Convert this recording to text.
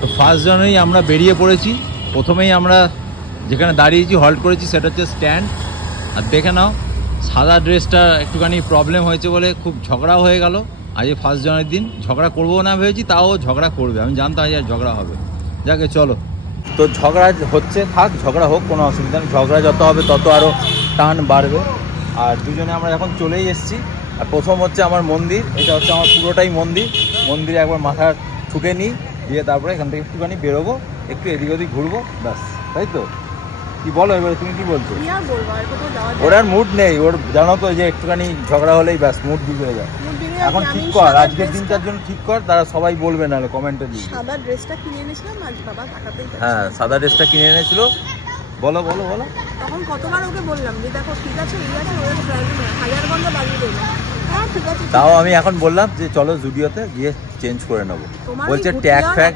তো 1 জানুয়ারি আমরা বেরিয়ে পড়েছি। প্রথমেই আমরা যেখানে দাঁড়িয়েছি হল্ট করেছি সেটা হচ্ছে স্ট্যান্ড। আর দেখে নাও সাদা ড্রেসটা একটুখানি প্রবলেম হয়েছে বলে খুব ঝগড়া হয়ে গেল। আজ 1 জানুয়ারির দিন ঝগড়া করবো না ভেবেছি, তাও ঝগড়া করবে, আমি জানতাম আজ আর ঝগড়া হবে। যাকে চলো, তো ঝগড়া হচ্ছে, থাক ঝগড়া হোক, কোনো অসুবিধা নেই। ঝগড়া যত হবে তত আরও টান বাড়বে। আর দুজনে আমরা এখন চলেই এসেছি। আর প্রথম হচ্ছে আমার মন্দির, এটা হচ্ছে আমার পুরোটাই মন্দির। মন্দিরে একবার মাথা ঠুকে নিই, দিয়ে তারপরে এখান থেকে একটুখানি বেরোবো, একটু এদিক ওদিক ঘুরবো, ব্যাস। তাই তো? কি বলো এবারে, তুমি কি বলছো? ওর আর মুড নেই, ওর জানো তো যে একটুখানি ঝগড়া হলেই ব্যাস মুড বিগড়ে যায়। এখন ঠিক কর, আজকের দিনটার জন্য ঠিক কর, তারা সবাই বলবে নাহলে কমেন্টে দিয়ে। সাদা ড্রেসটা কিনে এনেছিলাম আজ বাবা টাকাতেই। হ্যাঁ, সাদা ড্রেসটা কিনে এনেছিল। বলো বলো বলো। তখন কতবার ওকে বললাম যে দেখো ঠিক আছে, এই আছে, ওর হাজার ঘন্টা বাজিয়ে দেবো। হ্যাঁ ঠিক আছে। তাও আমি এখন বললাম যে চলো জুডিওতে গিয়ে চেঞ্জ করে নেবো। বলছে ট্যাগ ফ্যাগ